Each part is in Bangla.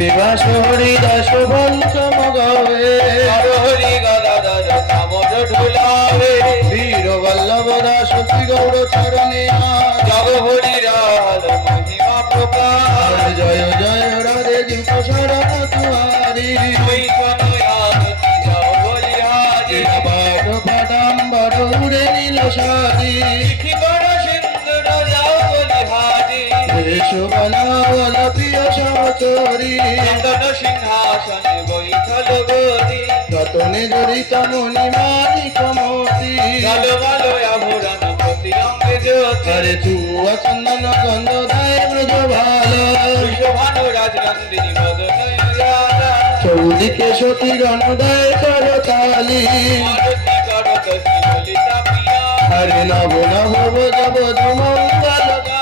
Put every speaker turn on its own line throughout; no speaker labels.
শ্রীনিবাস হরিদাস পঞ্চম গাবে
হরি গদাধর চামর ঢুলাবে
বীর বল্লভ দাস শ্রী গৌর চরণে
জগ হরি রাল মহিমা
জয় জয় রাধে জিত শরণ
বলিহারি
পাঠ পাদাম্বর উড়ে নীল সারি দেশ বনাওয়াল প্রিয় সহচরী
চন্দন সিংহাসনে বৈঠল গরি
রতনে জড়িত মণি মানিক মতি
ভালো ভালো আভরণ প্রতি অঙ্গে জ্যোতি
আরে চুয়া চন্দন গন্ধ দায় ব্রজ ভালো
শোভানু
চৌদিকে সতী গণ দেয় করতালি
মারতি করত শ্রীললিতা প্রিয়া
আরে নব নব জব মঙ্গল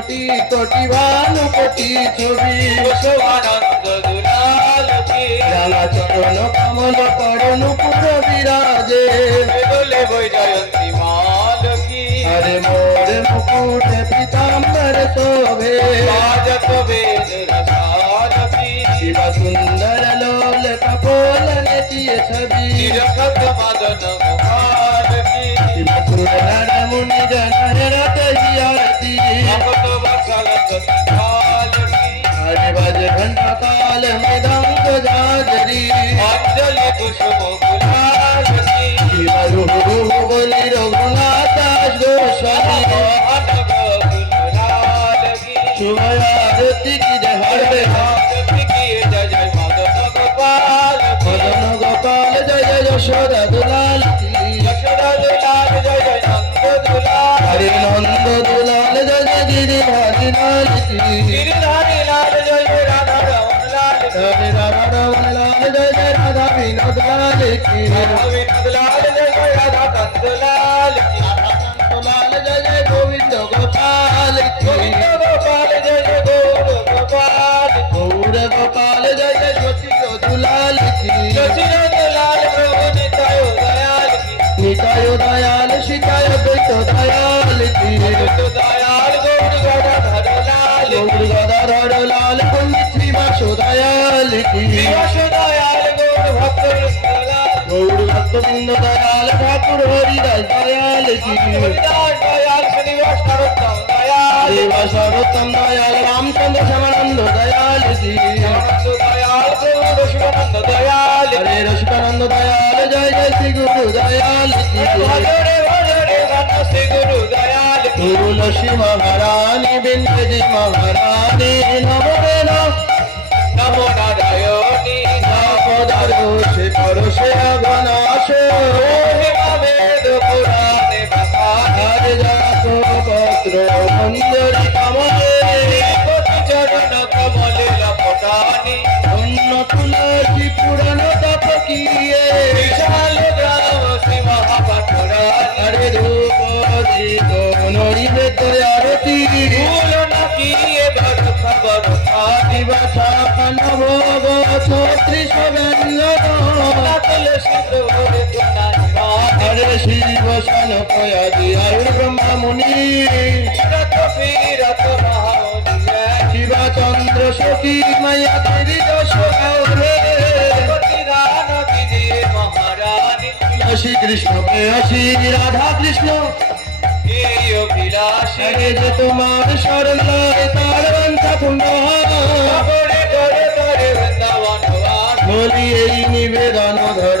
কোটি কোটি ভানু কোটি ছবি
দুলাল
চরণ কমল করণ পুর বিরাজে
বেদলে বৈ জয়ন্তী মাল কি
মোরে মুকুট পিতাম্বর শোভে যশোদা দুলাল
যশোদা দুলাল জয় জয় নন্দ দুলাল
হরে নন্দ দুলাল জয় জয় গিরিধারী লাল
গিরিধারী লাল জয় জয় রাধা রমন লাল
রাধা বিনোদ লাল কি
রাধা বিনোদ লাল জয় জয় রাধা কান্ত লাল কি
লাল জয় জয় গোবিন্দ গোপাল কি
গোবিন্দ গোপাল জয় জয় গৌর গোপাল
গৌর গোপাল জয় জয় জ্যোতি দুলাল কি
শশীরথ লাল প্রভু নিতায় দয়াল কি
নিতায় দয়াল সীতায় দ্বৈত দয়াল কি
অদ্ভুত দয়াল গৌর গদাধর লাল
গৌর গদাধর লাল পণ্ডিত শ্রীবাস দয়াল কি ভক্তবৃন্দ দয়াল ঠাকুর হরিদাস দয়াল
দয়াল শ্রীনিবাস নরোত্তম দয়াল
দেবা সর্বোত্তম দয়াল রামচন্দ্র শ্যামানন্দ দয়াল কি
দয়াল প্রভু দয়াল
রসিকানন্দ দয়াল জয় জয় শ্রী গুরু দয়াল
শ্রী গুরু দয়াল
তুলসী মহারানী বিন্দজি মহারানী
নমো
মঞ্জরি কমলে
চরণ কমলে লপটানি
অন্য তুলসী পুরাণ তপ কিয়ে
বিশাল গ্রাম শ্রী
হরে রূপ ব্যঞ্জন হরে শিব সন কয়াদি আয়ুর ব্রহ্মা মুনি শিবা চন্দ্র সখী মায়া তেরি দশ
মহারানী
শ্রী কৃষ্ণ প্রেয়সী রাধা কৃষ্ণ।
এই
যে তোমার শরণ লয় তার
বাস।
বলি এই নিবেদন ধর।